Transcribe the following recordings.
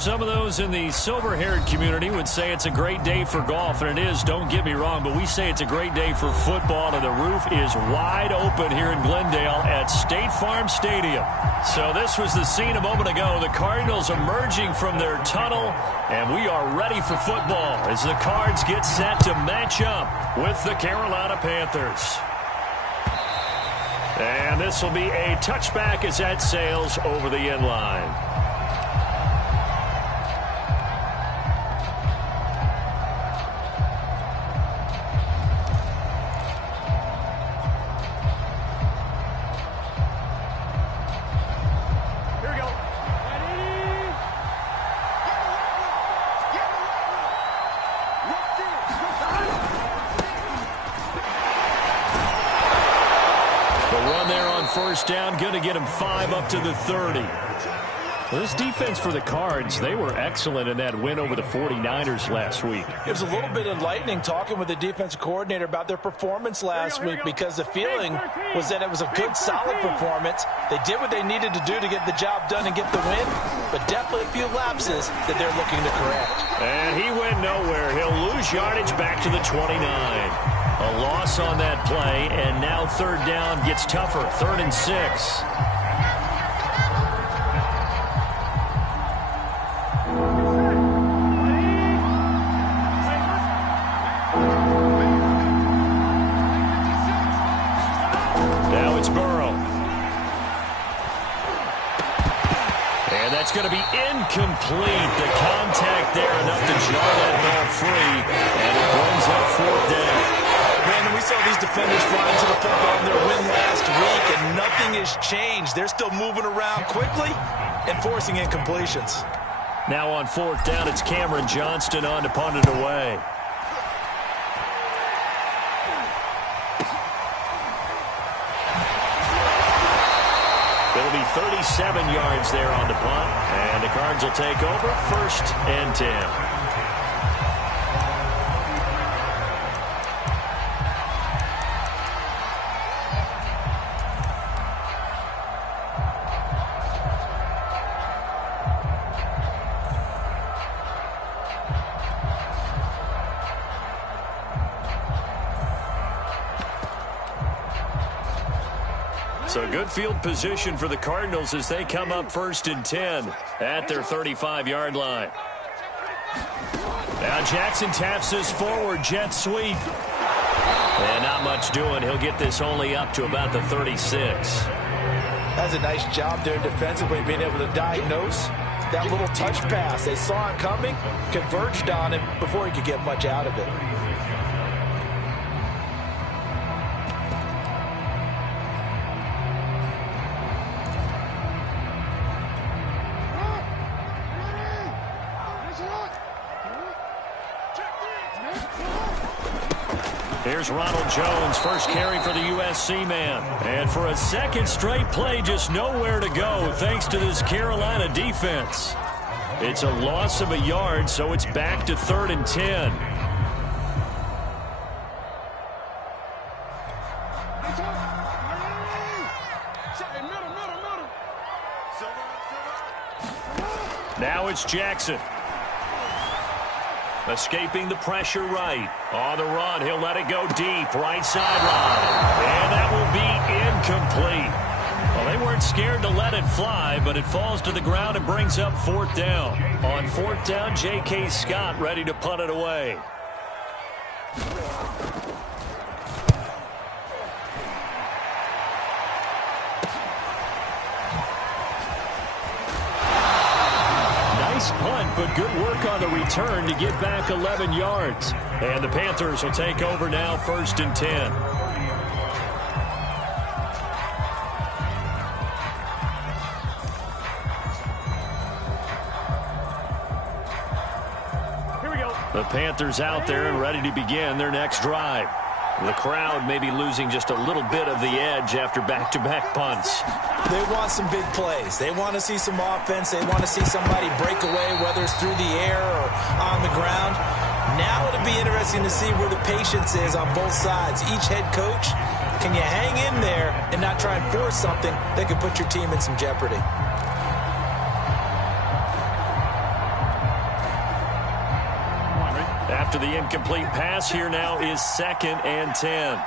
Some of those in the silver-haired community would say it's a great day for golf, and it is, don't get me wrong, but we say it's a great day for football, and the roof is wide open here in Glendale at State Farm Stadium. So this was the scene a moment ago. The Cardinals emerging from their tunnel, and we are ready for football as the Cards get set to match up with the Carolina Panthers. And this will be a touchback as that sails over the end line. First down, going to get him 5 up to the 30. Well, this defense for the Cards, they were excellent in that win over the 49ers last week. It was a little bit enlightening talking with the defensive coordinator about their performance last week because the feeling was that it was a good, solid performance. They did what they needed to do to get the job done and get the win, but definitely a few lapses that they're looking to correct. And he went nowhere. He'll lose yardage back to the 29. A loss on that play, and now third down gets tougher. 3rd and 6. Now it's Burrow. And that's going to be incomplete. The contact there enough to jar that ball free, and it brings up 4th down. Man, we saw these defenders fly into the football in their win last week, and nothing has changed. They're still moving around quickly and forcing incompletions. Now on 4th down, it's Cameron Johnston on to punt it away. It'll be 37 yards there on the punt, and the Cards will take over 1st and 10. So good field position for the Cardinals as they come up 1st and 10 at their 35-yard line. Now Jackson taps this forward jet sweep. And not much doing. He'll get this only up to about the 36. That's a nice job there defensively, being able to diagnose that little touch pass. They saw it coming, converged on him before he could get much out of it. Here's Ronald Jones, first carry for the USC man. And for a second straight play, just nowhere to go thanks to this Carolina defense. It's a loss of a yard, so it's back to 3rd and 10. Now it's Jackson. Escaping the pressure right. On the run, he'll let it go deep. Right sideline. And that will be incomplete. Well, they weren't scared to let it fly, but it falls to the ground and brings up 4th down. On 4th down, J.K. Scott ready to punt it away. Punt, but good work on the return to get back 11 yards. And the Panthers will take over now 1st and 10. Here we go. The Panthers out there and ready to begin their next drive. The crowd may be losing just a little bit of the edge after back-to-back punts. They want some big plays. They want to see some offense. They want to see somebody break away, whether it's through the air or on the ground. Now it'll be interesting to see where the patience is on both sides. Each head coach, can you hang in there and not try and force something that could put your team in some jeopardy? after the incomplete pass. Here now is 2nd and 10.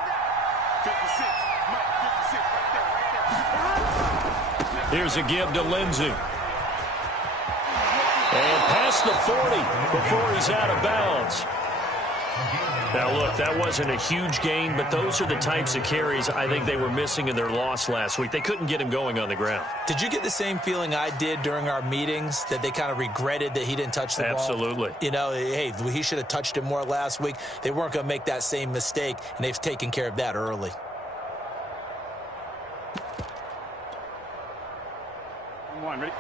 Here's a give to Lindsey. And past the 40 before he's out of bounds. Now, look, that wasn't a huge gain, but those are the types of carries I think they were missing in their loss last week. They couldn't get him going on the ground. Did you get the same feeling I did during our meetings, that they kind of regretted that he didn't touch the ball? Absolutely. You know, hey, he should have touched it more last week. They weren't going to make that same mistake, and they've taken care of that early. One, ready?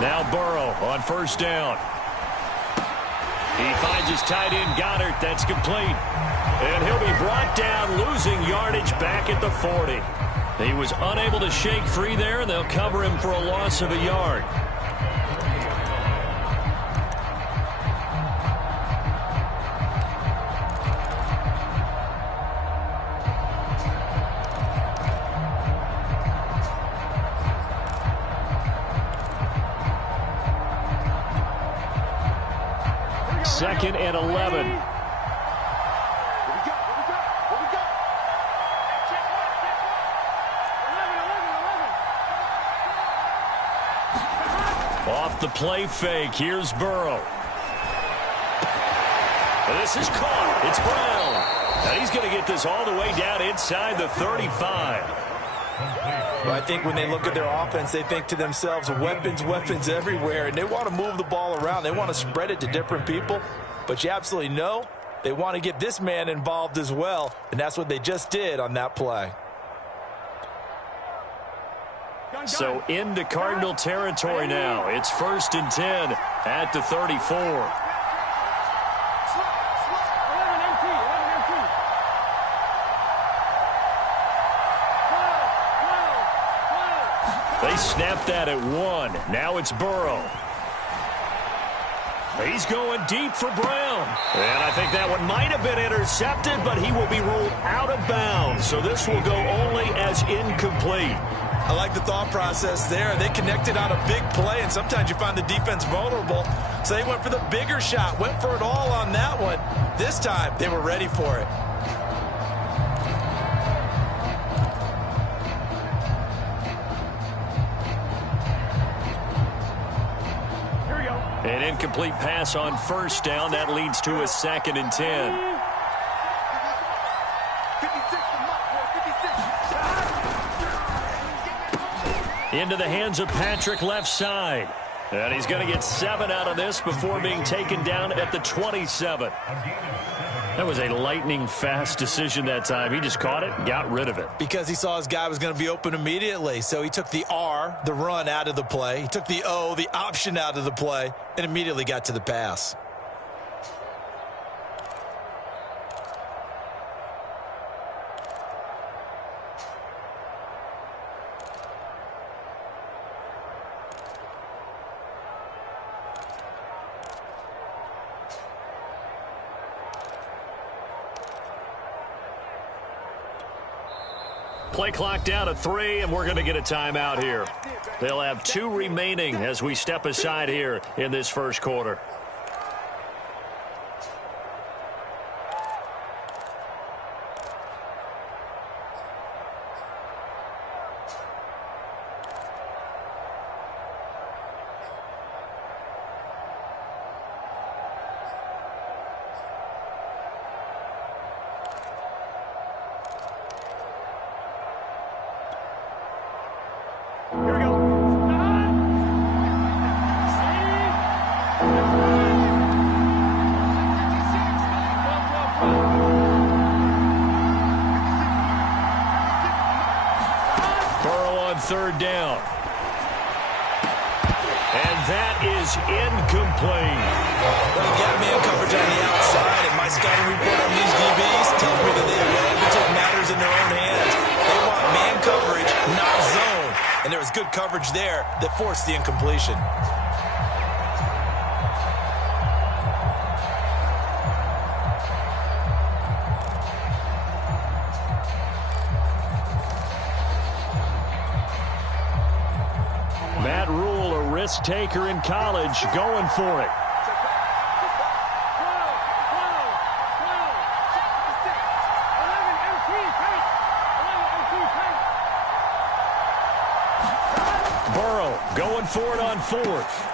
Now Burrow on 1st down. He finds his tight end Goddard. That's complete. And he'll be brought down, losing yardage back at the 40. He was unable to shake free there, and they'll cover him for a loss of a yard. Second and 11. Off the play fake. Here's Burrow. And this is caught. It's Brown. Now he's going to get this all the way down inside the 35. Well, I think when they look at their offense, they think to themselves, weapons, weapons everywhere, and they want to move the ball around. They want to spread it to different people, but you absolutely know they want to get this man involved as well, and that's what they just did on that play. So into Cardinal territory now. It's 1st and 10 at the 34. They snapped that at 1. Now it's Burrow. He's going deep for Brown. And I think that one might have been intercepted, but he will be ruled out of bounds. So this will go only as incomplete. I like the thought process there. They connected on a big play, and sometimes you find the defense vulnerable. So they went for the bigger shot, went for it all on that one. This time, they were ready for it. An incomplete pass on 1st down. That leads to a 2nd and 10. Into the hands of Patrick left side. And he's going to get 7 out of this before being taken down at the 27. That was a lightning-fast decision that time. He just caught it and got rid of it. Because he saw his guy was going to be open immediately. So he took the R, the run, out of the play. He took the O, the option, out of the play, and immediately got to the pass. Play clock down to 3, and we're going to get a timeout here. They'll have 2 remaining as we step aside here in this 1st quarter. Down. And that is incomplete. Well, you got man coverage on the outside, and my scouting report on these DBs tells me that they love to take matters in their own hands. They want man coverage, not zone. And there was good coverage there that forced the incompletion. risk taker in college, going for it. Burrow going for it on fourth.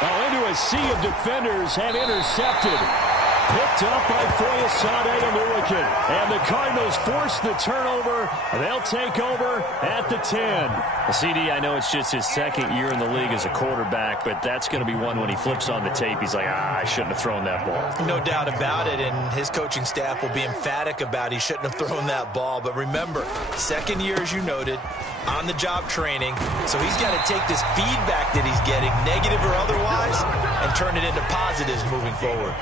Into a sea of defenders and intercepted. Picked up by Foyesade Oluwakin. And the Cardinals force the turnover. They'll take over at the 10. CD, I know it's just his second year in the league as a quarterback, but that's going to be one when he flips on the tape. He's like, I shouldn't have thrown that ball. No doubt about it, and his coaching staff will be emphatic about he shouldn't have thrown that ball. But remember, second year, as you noted, on-the-job training. So he's got to take this feedback that he's getting, negative or otherwise, and turn it into positives moving forward.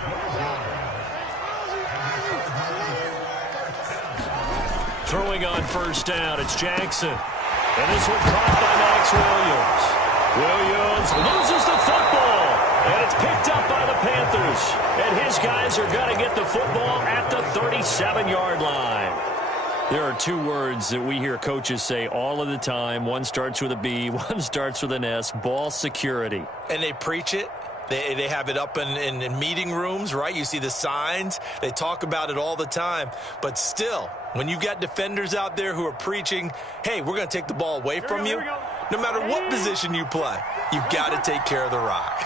Throwing on first down, it's Jackson. And this one caught by Max Williams. Williams loses the football. And it's picked up by the Panthers. And his guys are going to get the football at the 37-yard line. There are two words that we hear coaches say all of the time. One starts with a B, one starts with an S, ball security. And they preach it. They have it up in meeting rooms, right? You see the signs. They talk about it all the time. But still, when you've got defenders out there who are preaching, hey, we're going to take the ball away from you, no matter what position you play, you've got to take care of the rock.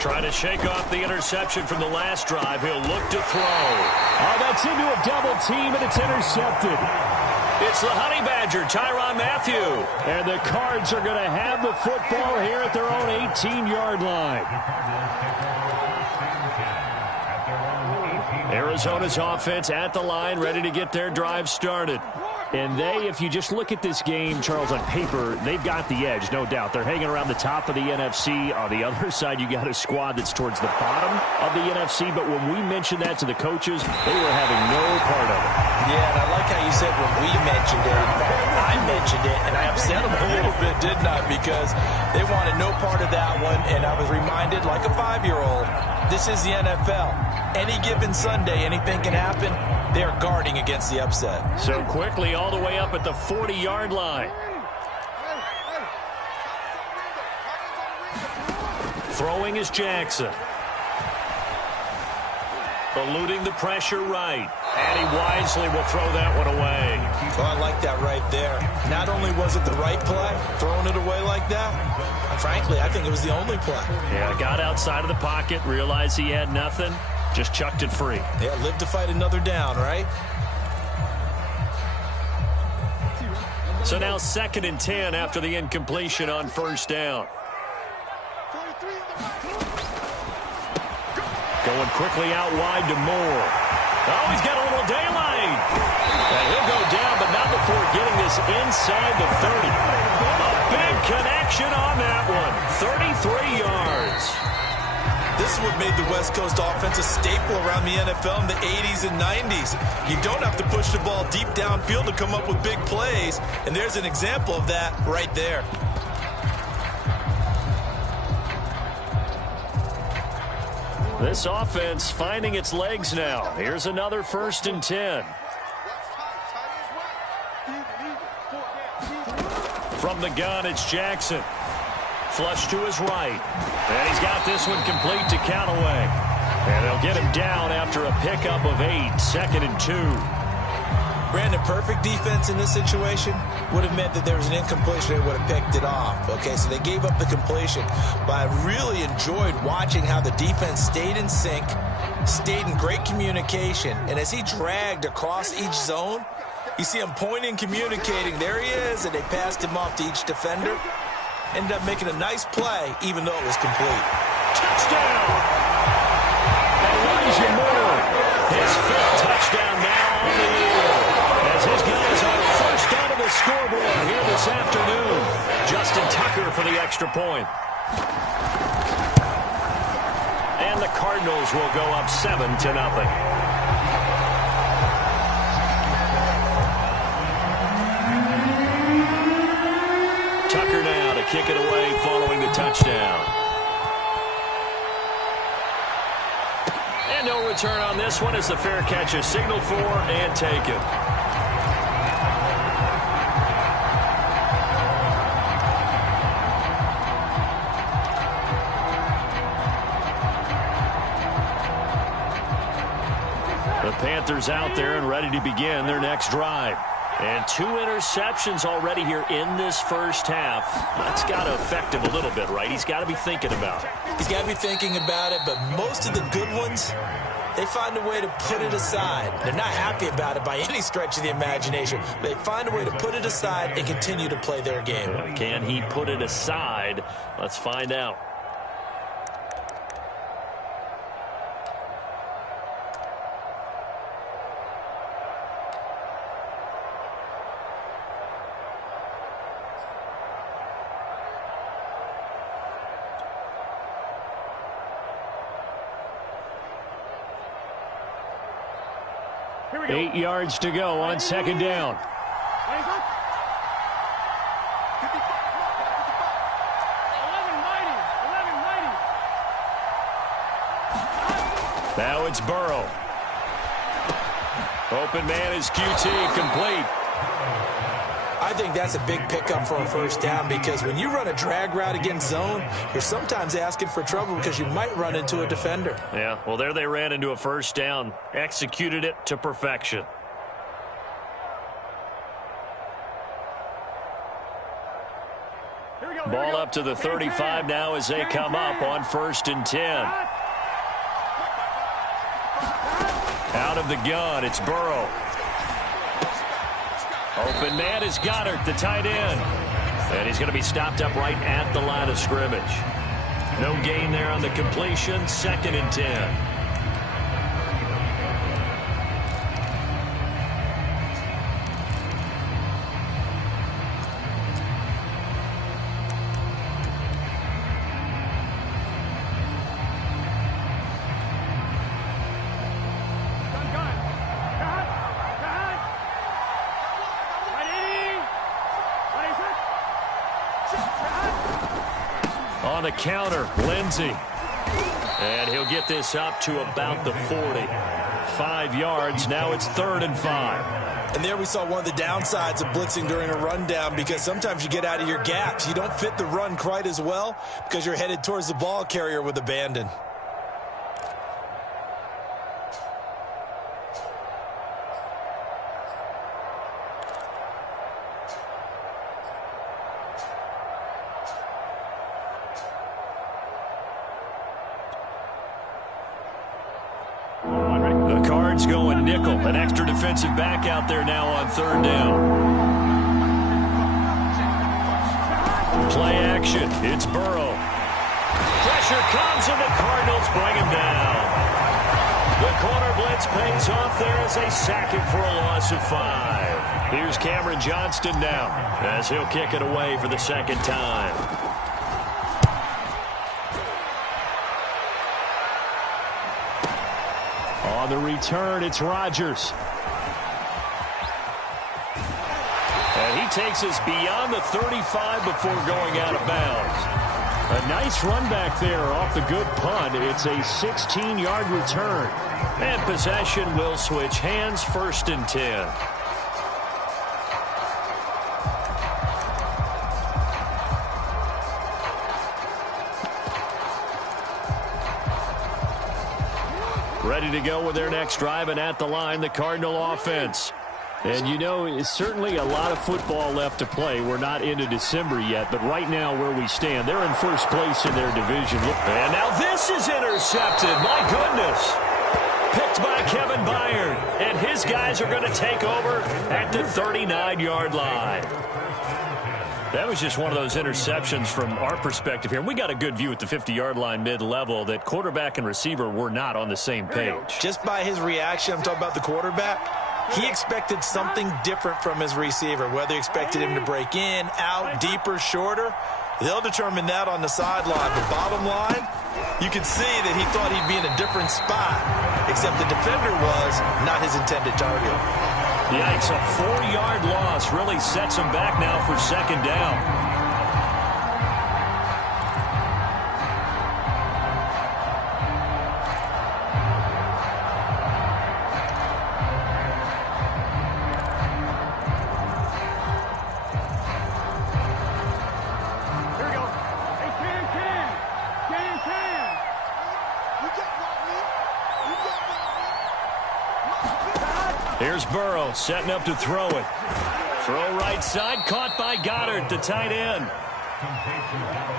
Trying to shake off the interception from the last drive. He'll look to throw. Oh, that's into a double team, and it's intercepted. It's the Honey Badger, Tyrann Mathieu. And the Cards are going to have the football here at their own 18-yard line. Arizona's offense at the line, ready to get their drive started. And they, if you just look at this game, Charles, on paper, they've got the edge, no doubt. They're hanging around the top of the NFC. On the other side, you got a squad that's towards the bottom of the NFC. But when we mentioned that to the coaches, they were having no part of it. Yeah, and I like how you said when we mentioned it. I mentioned it, and I upset them a little bit, didn't I? Because they wanted no part of that one, and I was reminded, like a 5-year-old, this is the NFL. Any given Sunday, anything can happen. They're guarding against the upset. So quickly all the way up at the 40-yard line. Throwing is Jackson. Eluding the pressure right. And he wisely will throw that one away. Oh, I like that right there. Not only was it the right play, throwing it away like that, frankly, I think it was the only play. Yeah, got outside of the pocket, realized he had nothing, just chucked it free. Yeah, live to fight another down, right? So now 2nd and 10 after the incompletion on first down. Going quickly out wide to Moore. Oh, he's got a little daylight. And he'll go down, but not before getting this inside the 30. A big connection on that one. 33 yards. This is what made the West Coast offense a staple around the NFL in the 80s and 90s. You don't have to push the ball deep downfield to come up with big plays, and there's an example of that right there. This offense finding its legs now. Here's another 1st and 10. From the gun, it's Jackson. Flush to his right. And he's got this one complete to Callaway. And they'll get him down after a pickup of 8, 2nd and 2. Brandon, perfect defense in this situation would have meant that there was an incompletion. They would have picked it off. Okay, so they gave up the completion. But I really enjoyed watching how the defense stayed in sync, stayed in great communication. And as he dragged across each zone, you see him pointing, communicating. There he is, and they passed him off to each defender. Ended up making a nice play, even though it was complete. Touchdown! Elijah Moore, his 5th touchdown now on the year. As his guys are first out of the scoreboard here this afternoon. Justin Tucker for the extra point. And the Cardinals will go up 7-0. kick it away following the touchdown. And no return on this one as the fair catch is signaled for and taken. The Panthers out there and ready to begin their next drive. And 2 interceptions already here in this first half. That's got to affect him a little bit, right? He's got to be thinking about it. He's got to be thinking about it, but most of the good ones, they find a way to put it aside. They're not happy about it by any stretch of the imagination. They find a way to put it aside and continue to play their game. Can he put it aside? Let's find out. Here we go. 8 yards to go on second down. Now it's Burrow. Open man is QT, complete. I think that's a big pickup for a first down because when you run a drag route against zone, you're sometimes asking for trouble because you might run into a defender. Yeah, well, there they ran into a first down. Executed it to perfection. Ball up to the 35 now as they come up on 1st and 10. Out of the gun, it's Burrow. Open man is Goddard, the tight end. And he's going to be stopped up right at the line of scrimmage. No gain there on the completion, 2nd and 10. On the counter, Lindsey. And he'll get this up to about the 40. 5 yards. Now it's 3rd and 5. And there we saw one of the downsides of blitzing during a rundown because sometimes you get out of your gaps. You don't fit the run quite as well because you're headed towards the ball carrier with abandon. Going nickel, an extra defensive back out there now on 3rd down. Play action, it's Burrow. Pressure comes and the Cardinals bring him down. The corner blitz pays off there as they sack him for a loss of 5. Here's Cameron Johnston now as he'll kick it away for the 2nd time. On the return, it's Rodgers. And he takes us beyond the 35 before going out of bounds. A nice run back there off the good punt. It's a 16-yard return. And possession will switch hands, 1st and 10. Ready to go with their next drive, and at the line, the Cardinal offense. And, you know, it's certainly a lot of football left to play. We're not into December yet, but right now where we stand, they're in 1st place in their division. And now this is intercepted. My goodness. Picked by Kevin Byard. And his guys are going to take over at the 39-yard line. That was just one of those interceptions from our perspective here. We got a good view at the 50-yard line mid-level that quarterback and receiver were not on the same page. Just by his reaction, I'm talking about the quarterback, he expected something different from his receiver, whether he expected him to break in, out, deeper, shorter. They'll determine that on the sideline. But bottom line, you can see that he thought he'd be in a different spot, except the defender was not his intended target. Yikes, a 4-yard loss really sets him back now for 2nd down. Here's Burrow setting up to throw it. Throw right side, caught by Goddard, the tight end.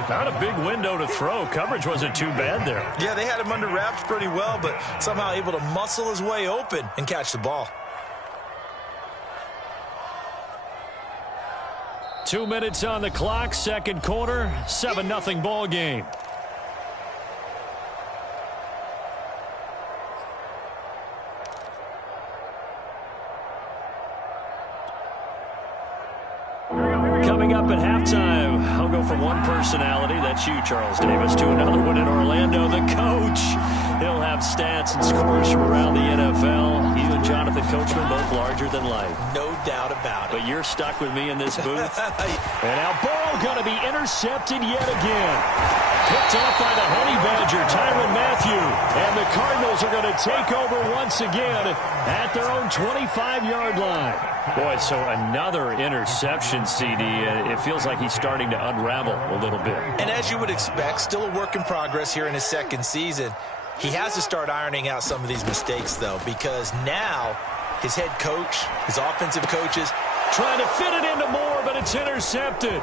Not a big window to throw. Coverage wasn't too bad there. Yeah, they had him under wraps pretty well, but somehow able to muscle his way open and catch the ball. 2 minutes on the clock, second quarter, 7-0 ball game. Coming up at halftime, I'll go from one personality, that's you, Charles Davis, to another one in Orlando, the coach. He'll have stats and scores from around the NFL. You and Jonathan Coachman, both larger than life. No doubt about it. But you're stuck with me in this booth. And now Burrow going to be intercepted yet again. Picked off by the Honey Badger, Tyrann Mathieu. And the Cardinals are going to take over once again at their own 25-yard line. Boy, so another interception, CD. It feels like he's starting to unravel a little bit. And as you would expect, still a work in progress here in his second season. He has to start ironing out some of these mistakes, though, because now his head coach, his offensive coaches, trying to fit it into Moore, but it's intercepted.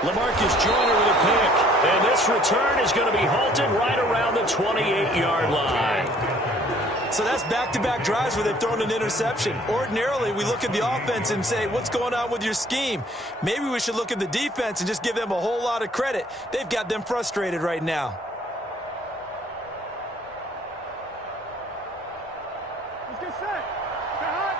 LaMarcus Joyner with a pick. And this return is going to be halted right around the 28-yard line. So that's back-to-back drives where they've thrown an interception. Ordinarily, we look at the offense and say, what's going on with your scheme? Maybe we should look at the defense and just give them a whole lot of credit. They've got them frustrated right now. Let's get set. Get hot.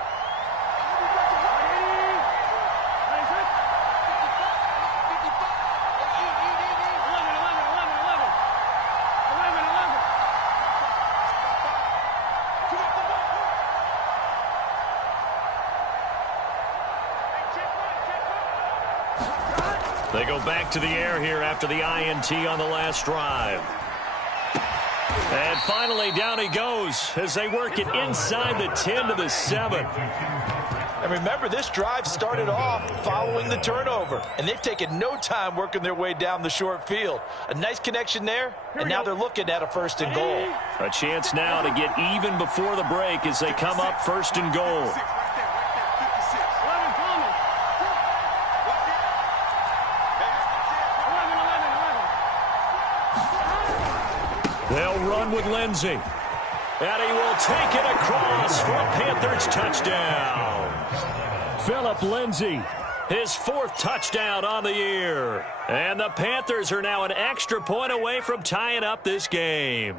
They go back to the air here after the INT on the last drive. And finally, down he goes as they work it inside the 10 to the 7. And remember, this drive started off following the turnover, and they've taken no time working their way down the short field. A nice connection there, and now they're looking at a 1st and goal. A chance now to get even before the break as they come up 1st and goal. They'll run with Lindsey. And he will take it across for a Panthers touchdown. Phillip Lindsay, his 4th touchdown on the year. And the Panthers are now an extra point away from tying up this game.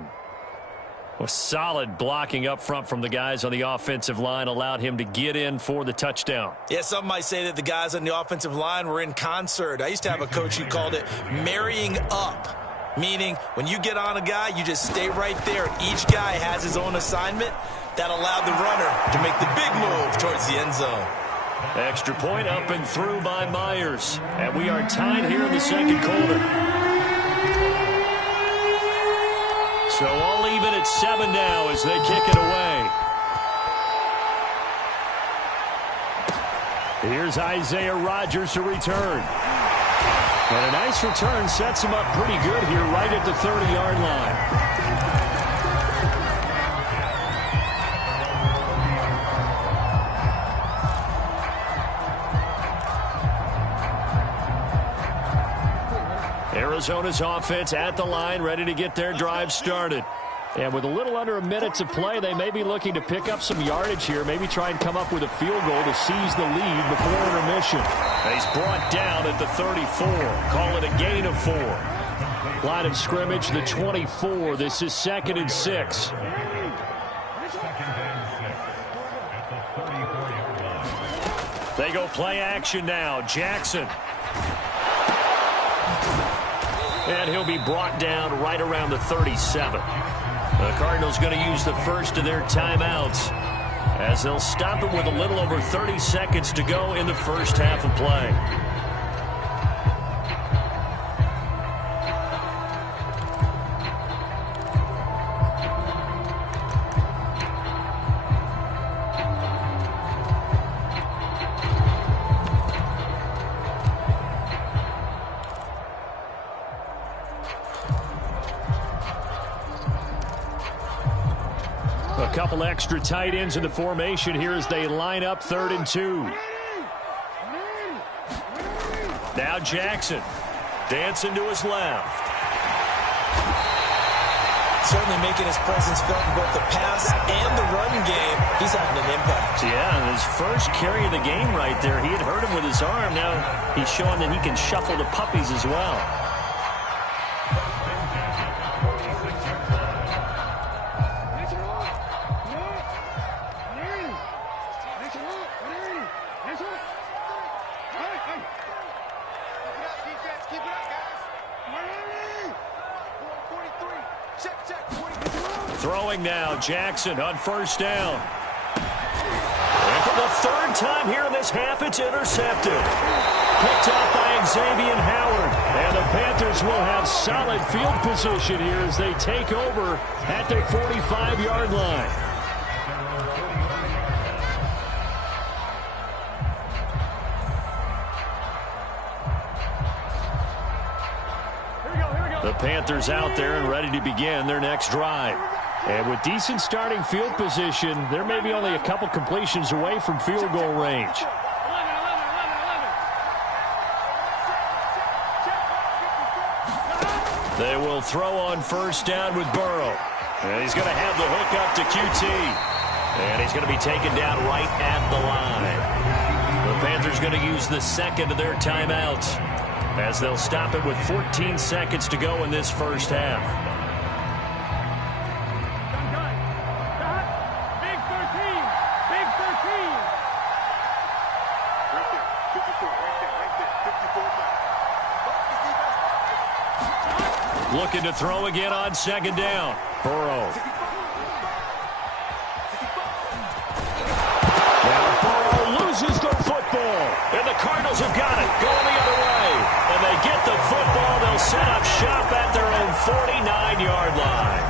A solid blocking up front from the guys on the offensive line allowed him to get in for the touchdown. Yeah, some might say that the guys on the offensive line were in concert. I used to have a coach who called it marrying up. Meaning, when you get on a guy, you just stay right there. Each guy has his own assignment. That allowed the runner to make the big move towards the end zone. Extra point up and through by Myers. And we are tied here in the second quarter. So all even at 7 now as they kick it away. Here's Isaiah Rodgers to return. And a nice return sets him up pretty good here right at the 30-yard line. Arizona's offense at the line, ready to get their drive started. And with a little under a minute to play, they may be looking to pick up some yardage here, maybe try and come up with a field goal to seize the lead before intermission. He's brought down at the 34. Call it a gain of 4. Line of scrimmage, the 24. This is 2nd and 6. They go play action now. Jackson. And he'll be brought down right around the 37. The Cardinals going to use the first of their timeouts as they'll stop it with a little over 30 seconds to go in the first half of play. couple extra tight ends in the formation here as they line up 3rd and 2. Now Jackson dancing to his left. Certainly making his presence felt in both the pass and the run game. He's having an impact. Yeah, and his first carry of the game right there, he had hurt him with his arm. Now he's showing that he can shuffle the puppies as well. Throwing now, Jackson on 1st down. And for the 3rd time here in this half, it's intercepted. Picked up by Xavier Howard. And the Panthers will have solid field position here as they take over at their 45-yard line. The Panthers out there and ready to begin their next drive. And with decent starting field position, they're maybe only a couple completions away from field goal range. They will throw on 1st down with Burrow. And he's going to have the hook up to QT. And he's going to be taken down right at the line. The Panthers going to use the 2nd of their timeouts, as they'll stop it with 14 seconds to go in this 1st half. Big 13! Big 13! Right there. 54, right there. 54. Looking to throw again on 2nd down. Burrow. Now Burrow loses the football. And the Cardinals have got it. Going the other way. And they get the football. They'll set up shop at their own 49-yard line.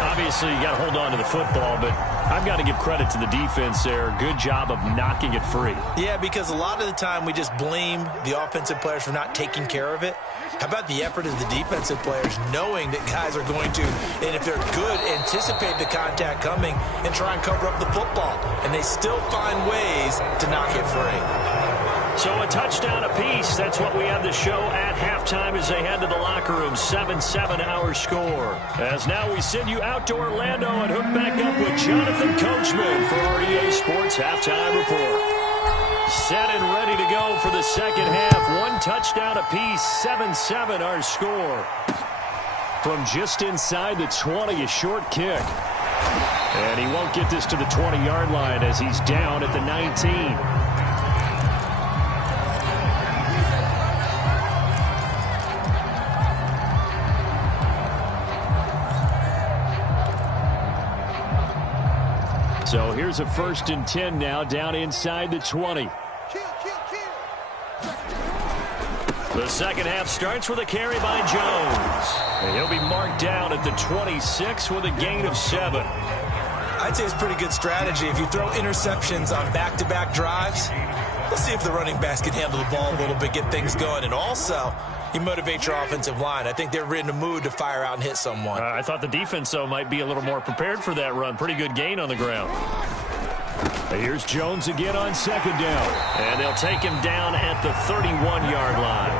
Obviously, you got to hold on to the football, but I've got to give credit to the defense there. Good job of knocking it free. Yeah, because a lot of the time we just blame the offensive players for not taking care of it. How about the effort of the defensive players knowing that guys are going to, and if they're good, anticipate the contact coming and try and cover up the football. And they still find ways to knock it free. So a touchdown apiece. That's what we have to show at halftime as they head to the locker room. 7-7 our score. As now we send you out to Orlando and hook back up with Jonathan Coachman for our EA Sports Halftime Report. Set and ready to go for the 2nd half. 1 touchdown apiece. 7-7 our score. From just inside the 20, a short kick. And he won't get this to the 20-yard line as he's down at the 19. So here's a 1st and 10 now, down inside the 20. The 2nd half starts with a carry by Jones. And he'll be marked down at the 26 with a gain of 7. I'd say it's pretty good strategy. If you throw interceptions on back-to-back drives, let's see if the running backs can handle the ball a little bit, get things going. And also, you motivate your offensive line. I think they're in the mood to fire out and hit someone. I thought the defense, though, might be a little more prepared for that run. Pretty good gain on the ground. Here's Jones again on 2nd down. And they'll take him down at the 31-yard line.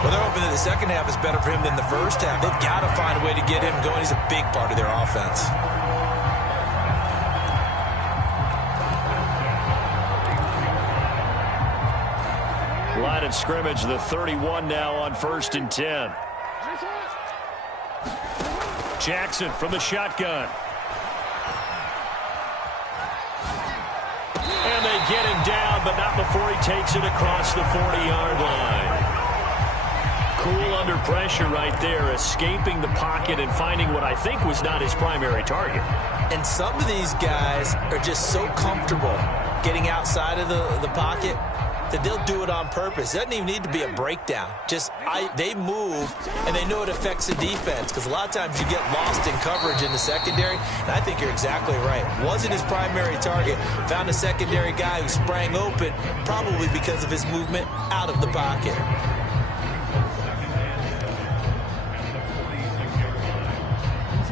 Well, they're hoping that the 2nd half is better for him than the 1st half. They've got to find a way to get him going. He's a big part of their offense. Line of scrimmage, the 31 now on 1st and 10. Jackson from the shotgun. And they get him down, but not before he takes it across the 40-yard line. Cool under pressure right there, escaping the pocket and finding what I think was not his primary target. And some of these guys are just so comfortable getting outside of the pocket that they'll do it on purpose. It doesn't even need to be a breakdown. They move, and they know it affects the defense, because a lot of times you get lost in coverage in the secondary, and I think you're exactly right. Wasn't his primary target. Found a secondary guy who sprang open, probably because of his movement out of the pocket.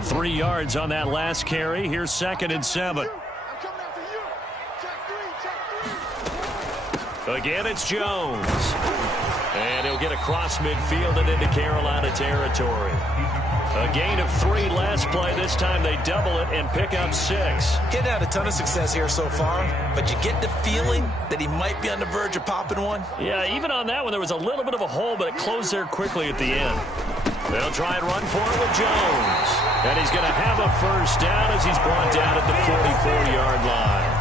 3 yards on that last carry. Here's 2nd and 7. Again, it's Jones. And he'll get across midfield and into Carolina territory. A gain of 3 last play. This time they double it and pick up 6. Getting had a ton of success here so far, but you get the feeling that he might be on the verge of popping one. Yeah, even on that one, there was a little bit of a hole, but it closed there quickly at the end. They'll try and run for it with Jones. And he's going to have a first down as he's brought down at the 44-yard line.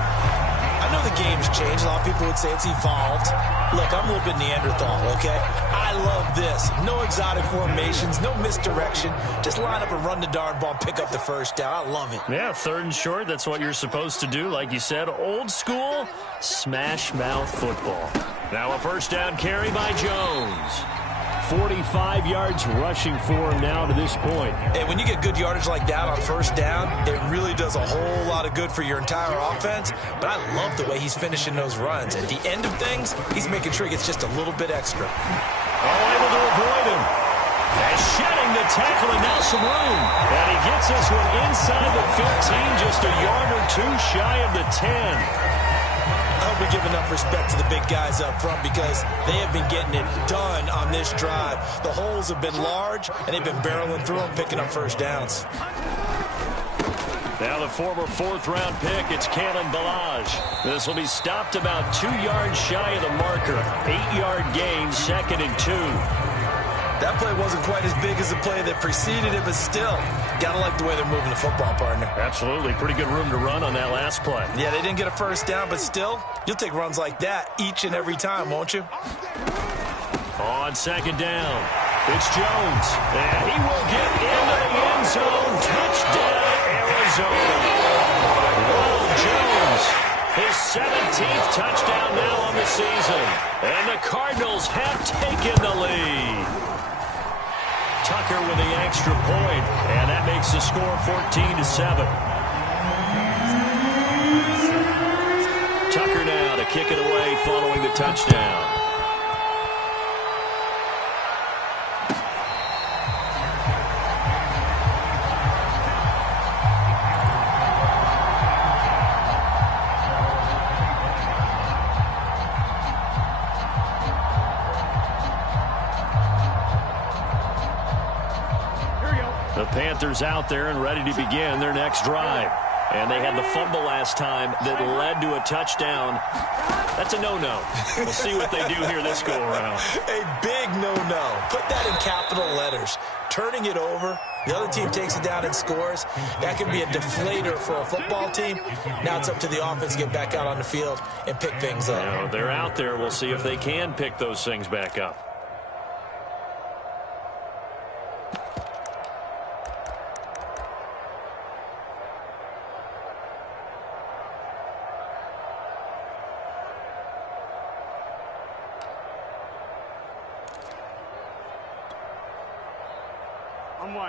I know the game's changed. A lot of people would say it's evolved. Look, I'm a little bit Neanderthal, okay? I love this. No exotic formations, no misdirection. Just line up and run the darn ball, pick up the first down. I love it. Yeah, 3rd and short. That's what you're supposed to do. Like you said, old school, smash mouth football. Now a first down carry by Jones. 45 yards rushing for him now to this point. And when you get good yardage like that on first down, it really does a whole lot of good for your entire offense. But I love the way he's finishing those runs. At the end of things, he's making sure he gets just a little bit extra. Able to avoid him. And shedding the tackle and now some room. And he gets this one inside the 15, just a yard or 2 shy of the 10. I hope we give enough respect to the big guys up front because they have been getting it done on this drive. The holes have been large, and they've been barreling through them, picking up first downs. Now the former 4th-round pick, it's Kalen Ballage. This will be stopped about 2 yards shy of the marker. 8-yard gain, 2nd and 2. That play wasn't quite as big as the play that preceded it, but still, gotta like the way they're moving the football, partner. Absolutely. Pretty good room to run on that last play. Yeah, they didn't get a first down, but still, you'll take runs like that each and every time, won't you? On 2nd down, it's Jones. And he will get into the end zone. Touchdown, Arizona. Ronald Jones, his 17th touchdown now on the season. And the Cardinals have taken the lead. Tucker with the extra point, and that makes the score 14-7. Tucker now to kick it away following the touchdown. The Panthers out there and ready to begin their next drive. And they had the fumble last time that led to a touchdown. That's a no-no. We'll see what they do here this go-around. A big no-no. Put that in capital letters. Turning it over, the other team takes it down and scores. That can be a deflator for a football team. Now it's up to the offense to get back out on the field and pick things up. You know, they're out there. We'll see if they can pick those things back up.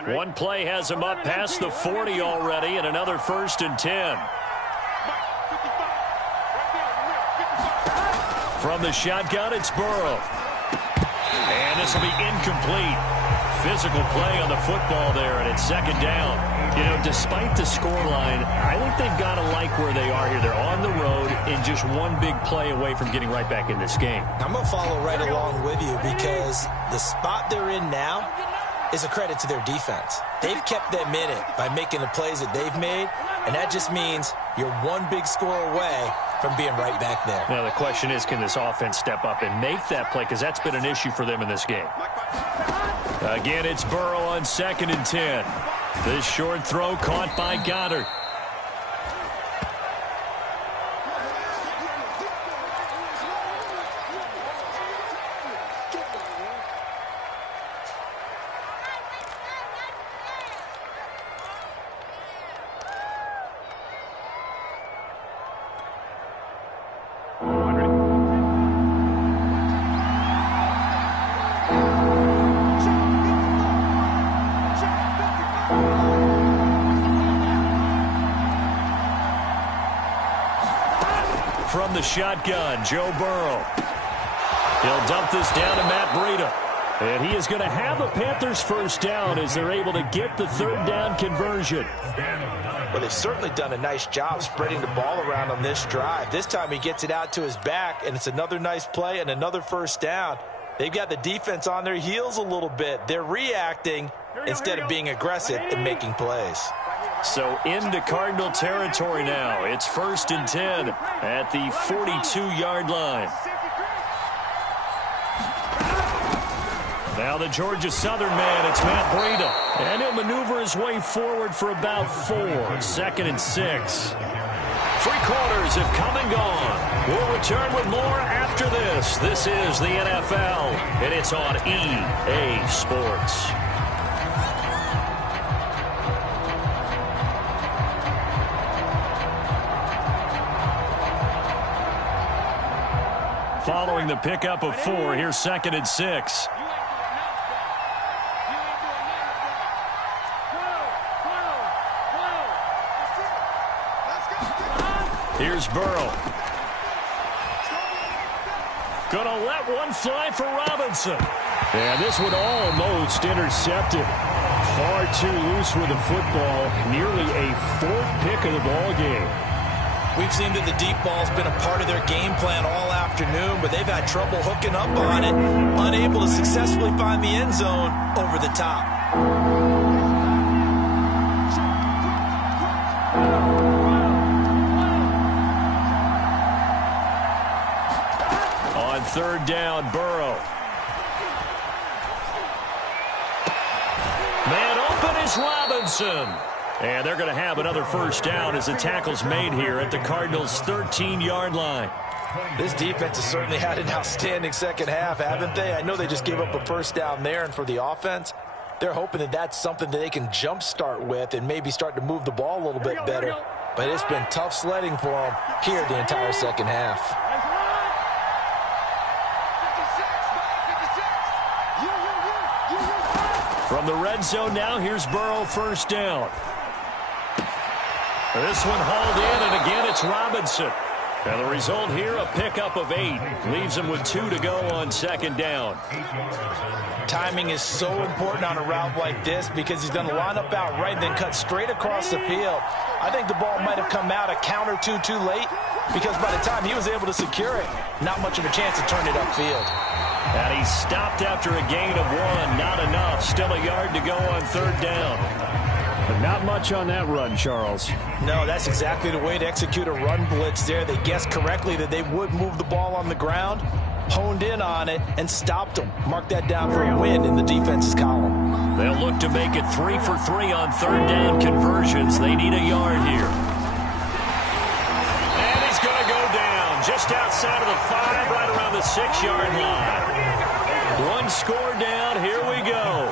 One play has him up past the 40 already, and another 1st and 10. From the shotgun, it's Burrow. And this will be incomplete. Physical play on the football there, and it's 2nd down. You know, despite the scoreline, I think they've got to like where they are here. They're on the road and just one big play away from getting right back in this game. I'm going to follow right along with you because the spot they're in now is a credit to their defense. They've kept them in it by making the plays that they've made, and that just means you're one big score away from being right back there. Now the question is, can this offense step up and make that play? Because that's been an issue for them in this game. Again, it's Burrow on 2nd and 10. This short throw caught by Goddard. From the shotgun, Joe Burrow. He'll dump this down to Matt Breida. And he is going to have a Panthers first down as they're able to get the third down conversion. Well, they've certainly done a nice job spreading the ball around on this drive. This time he gets it out to his back, and it's another nice play and another first down. They've got the defense on their heels a little bit. They're reacting instead of being aggressive and making plays. So into Cardinal territory now. It's 1st and 10 at the 42-yard line. Now the Georgia Southern man, it's Matt Breida. And he'll maneuver his way forward for about 4. 2nd and 6. 3 quarters have come and gone. We'll return with more after this. This is the NFL, and it's on EA Sports. Following the pickup of 4, here's 2nd and 6. Here's Burrow. Gonna let one fly for Robinson. And this one almost intercepted. Far too loose with the football. Nearly a 4th pick of the ball game. We've seen that the deep ball's been a part of their game plan all afternoon, but they've had trouble hooking up on it, unable to successfully find the end zone over the top. On 3rd down, Burrow. Man open is Robinson. And they're going to have another first down as the tackle's made here at the Cardinals' 13-yard line. This defense has certainly had an outstanding second half, haven't they? I know they just gave up a first down there, and for the offense, they're hoping that that's something that they can jumpstart with and maybe start to move the ball a little bit better. But it's been tough sledding for them here the entire second half. From the red zone now, here's Burrow, first down. This one hauled in, and again it's Robinson. And the result here, a pickup of 8. Leaves him with 2 to go on 2nd down. Timing is so important on a route like this because he's going to line up out right and then cut straight across the field. I think the ball might have come out a count or two too late because by the time he was able to secure it, not much of a chance to turn it upfield. And he stopped after a gain of 1. Not enough. Still a yard to go on 3rd down. But not much on that run, Charles. No, that's exactly the way to execute a run blitz there. They guessed correctly that they would move the ball on the ground, honed in on it, and stopped them. Mark that down for a win in the defense's column. They'll look to make it 3 for 3 on 3rd down conversions. They need a yard here. And he's going to go down just outside of the 5, right around the 6-yard line. 1 score down. Here we go.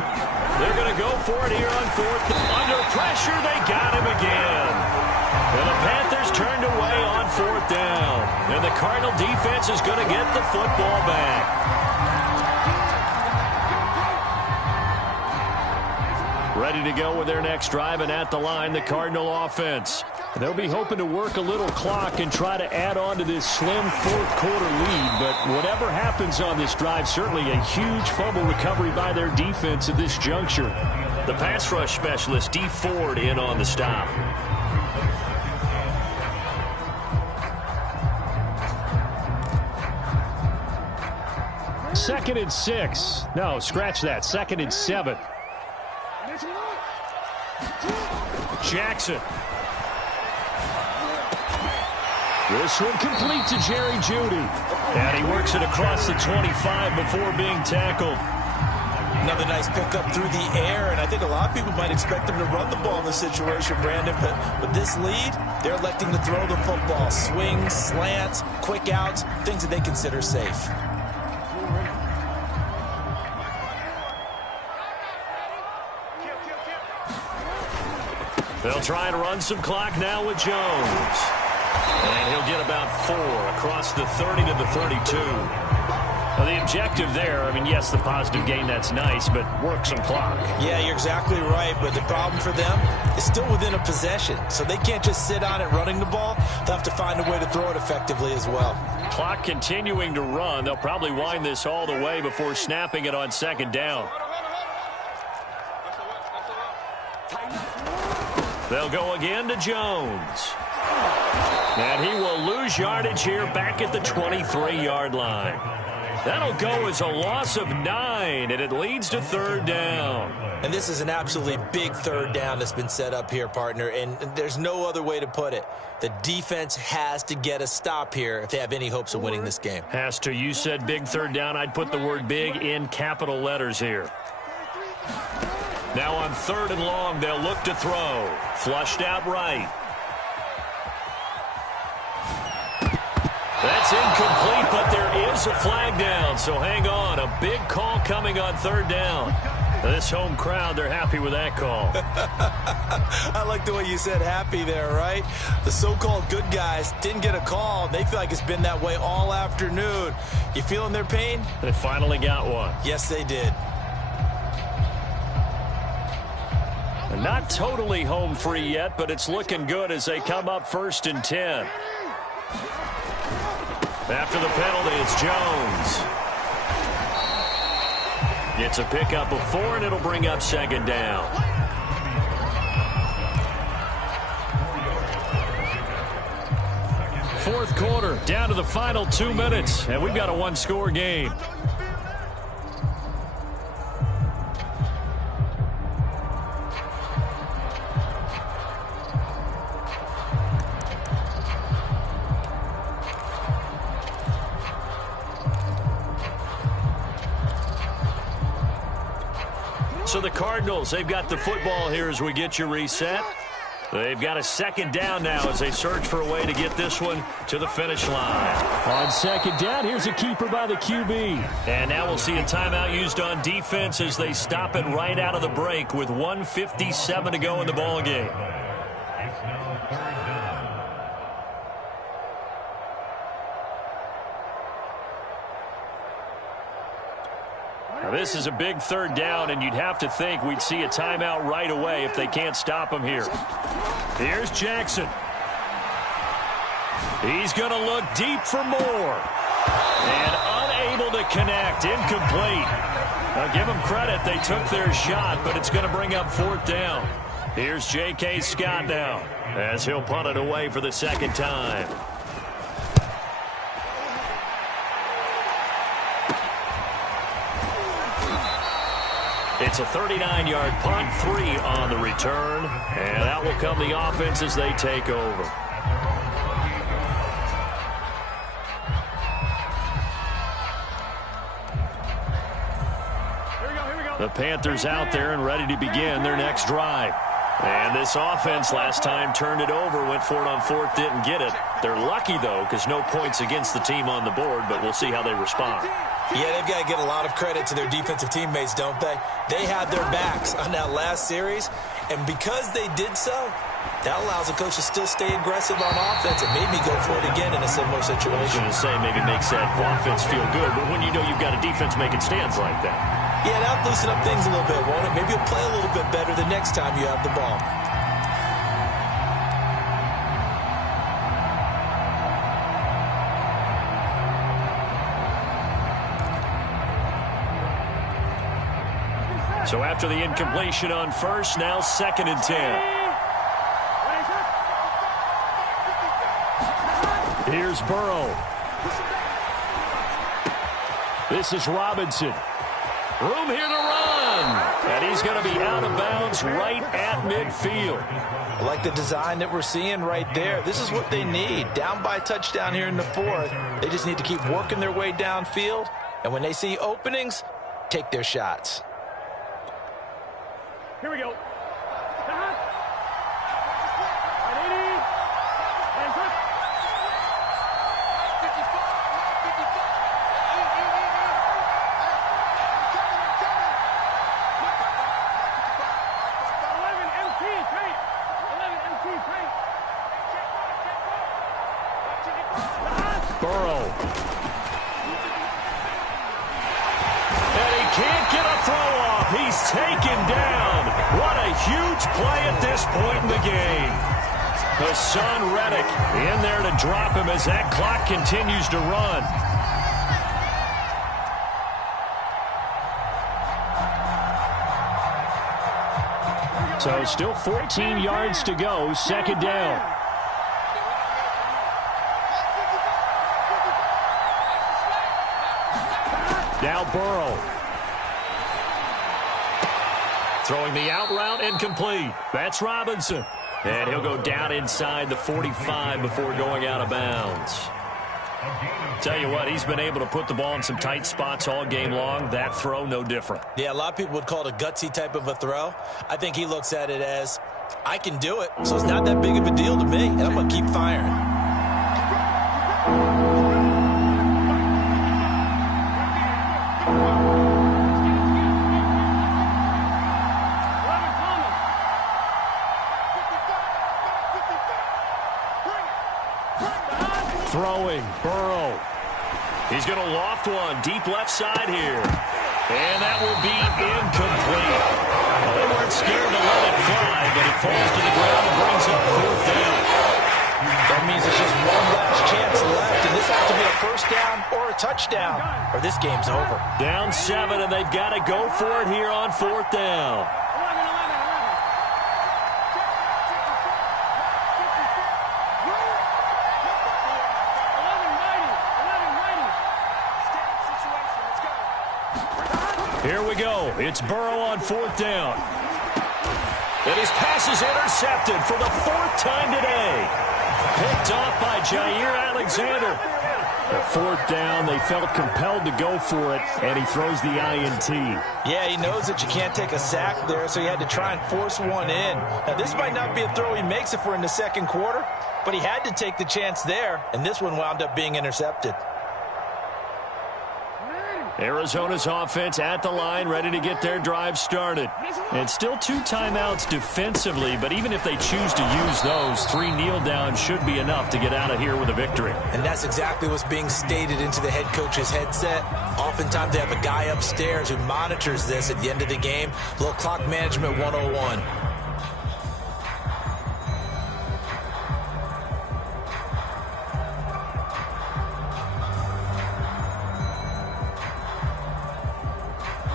They're going to go for it here on 4th. Under pressure, they got him again. And the Panthers turned away on 4th down. And the Cardinal defense is going to get the football back. Ready to go with their next drive, and at the line, the Cardinal offense. They'll be hoping to work a little clock and try to add on to this slim 4th quarter lead. But whatever happens on this drive, certainly a huge fumble recovery by their defense at this juncture. The pass rush specialist, D. Ford, in on the stop. Second and 6. No, scratch that. 2nd and 7. Jackson. This one complete to Jerry Jeudy. And he works it across the 25 before being tackled. Another nice pickup through the air, and I think a lot of people might expect them to run the ball in this situation, Brandon, but with this lead, they're electing to throw the football. Swings, slants, quick outs, things that they consider safe. They'll try and run some clock now with Jones. And he'll get about 4 across the 30 to the 32. Well, the objective there, I mean, yes, the positive gain, that's nice, but work some clock. Yeah, you're exactly right, but the problem for them is still within a possession, so they can't just sit on it running the ball. They'll have to find a way to throw it effectively as well. Clock continuing to run. They'll probably wind this all the way before snapping it on second down. They'll go again to Jones. And he will lose yardage here back at the 23-yard line. That'll go as a loss of 9, and it leads to third down. And this is an absolutely big third down that's been set up here, partner, and there's no other way to put it. The defense has to get a stop here if they have any hopes of winning this game. Has to. You said big third down. I'd put the word big in capital letters here. Now on 3rd and long, they'll look to throw. Flushed out right. That's incomplete, but there is a flag down, so hang on. A big call coming on 3rd down. This home crowd, they're happy with that call. I like the way you said happy there, right? The so-called good guys didn't get a call. They feel like it's been that way all afternoon. You feeling their pain? They finally got one. Yes, they did. Not totally home free yet, but it's looking good as they come up 1st and 10. After the penalty, it's Jones. It's a pickup of 4, and it'll bring up 2nd down. Fourth quarter, down to the final 2 minutes, and we've got a one-score game. So the Cardinals, they've got the football here as we get you reset. They've got a 2nd down now as they search for a way to get this one to the finish line. On 2nd down, here's a keeper by the QB. And now we'll see a timeout used on defense as they stop it right out of the break with 1:57 to go in the ball game. This is a big 3rd down, and you'd have to think we'd see a timeout right away if they can't stop him here. Here's Jackson. He's going to look deep for more. And unable to connect. Incomplete. Now, give them credit. They took their shot, but it's going to bring up 4th down. Here's J.K. Scott now as he'll punt it away for the 2nd time. It's a 39-yard punt, 3 on the return, and out will come the offense as they take over. Here we go. The Panthers out there and ready to begin their next drive. And this offense last time turned it over, went for it on 4th, didn't get it. They're lucky, though, because no points against the team on the board, but we'll see how they respond. Yeah, they've got to get a lot of credit to their defensive teammates, don't they? They had their backs on that last series, and because they did so, that allows the coach to still stay aggressive on offense and maybe go for it again in a similar situation. I was going to say maybe makes that offense feel good, but when you know you've got a defense making stands like that. Yeah, that'll loosen up things a little bit, won't it? Maybe you'll play a little bit better the next time you have the ball. So after the incompletion on 1st, now 2nd and 10. Here's Burrow. This is Robinson. Room here to run. And he's going to be out of bounds right at midfield. I like the design that we're seeing right there. This is what they need. Down by a touchdown here in the 4th. They just need to keep working their way downfield. And when they see openings, take their shots. Here we go. can't get a throw off. He's taken down. What a huge play at this point in the game. Hassan Reddick in there to drop him as that clock continues to run. So still 14 yards to go, second down. Now Burrow. Throwing the out route incomplete. That's Robinson. And he'll go down inside the 45 before going out of bounds. Tell you what, he's been able to put the ball in some tight spots all game long. That throw, no different. Yeah, a lot of people would call it a gutsy type of a throw. I think he looks at it as, I can do it, so it's not that big of a deal to me, and I'm going to keep firing. Throwing, Burrow. He's going to loft one deep left side here. And that will be incomplete. Well, they weren't scared to let it fly, but it falls to the ground and brings up fourth down. That means it's just one last chance left, and this has to be a first down or a touchdown, or this game's over. Down 7, and they've got to go for it here on fourth down. Here we go. It's Burrow on fourth down. And his pass is intercepted for the fourth time today. Picked off by Jair Alexander. At fourth down, they felt compelled to go for it, and he throws the INT. Yeah, he knows that you can't take a sack there, so he had to try and force one in. Now, this might not be a throw he makes if we're in the second quarter, but he had to take the chance there, and this one wound up being intercepted. Arizona's offense at the line, ready to get their drive started. And still 2 timeouts defensively, but even if they choose to use those, 3 kneel downs should be enough to get out of here with a victory. And that's exactly what's being stated into the head coach's headset. Oftentimes they have a guy upstairs who monitors this at the end of the game. A little clock management 101.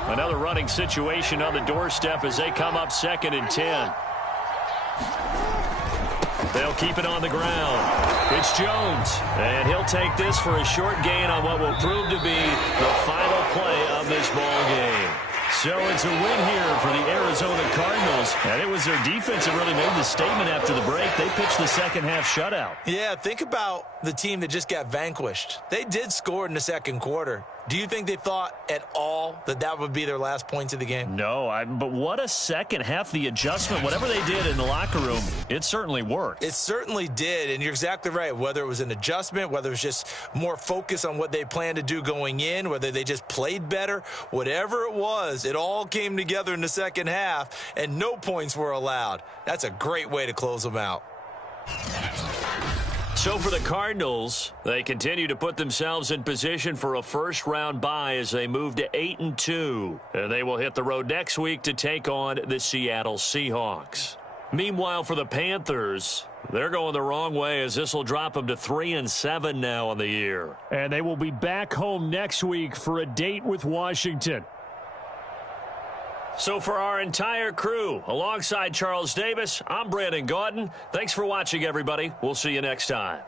Another running situation on the doorstep as they come up 2nd and 10. They'll keep it on the ground. It's Jones, and he'll take this for a short gain on what will prove to be the final play of this ball game. So it's a win here for the Arizona Cardinals, and it was their defense that really made the statement after the break. They pitched the second half shutout. Yeah, think about the team that just got vanquished. They did score in the second quarter. Do you think they thought at all that that would be their last points of the game? No, but what a second half. The adjustment, whatever they did in the locker room, it certainly worked. It certainly did, and you're exactly right. Whether it was an adjustment, whether it was just more focus on what they planned to do going in, whether they just played better, whatever it was, it all came together in the second half, and no points were allowed. That's a great way to close them out. So for the Cardinals, they continue to put themselves in position for a first-round bye as they move to 8-2. And they will hit the road next week to take on the Seattle Seahawks. Meanwhile, for the Panthers, they're going the wrong way as this will drop them to 3-7 now on the year. And they will be back home next week for a date with Washington. So for our entire crew, alongside Charles Davis, I'm Brandon Gaudin. Thanks for watching, everybody. We'll see you next time.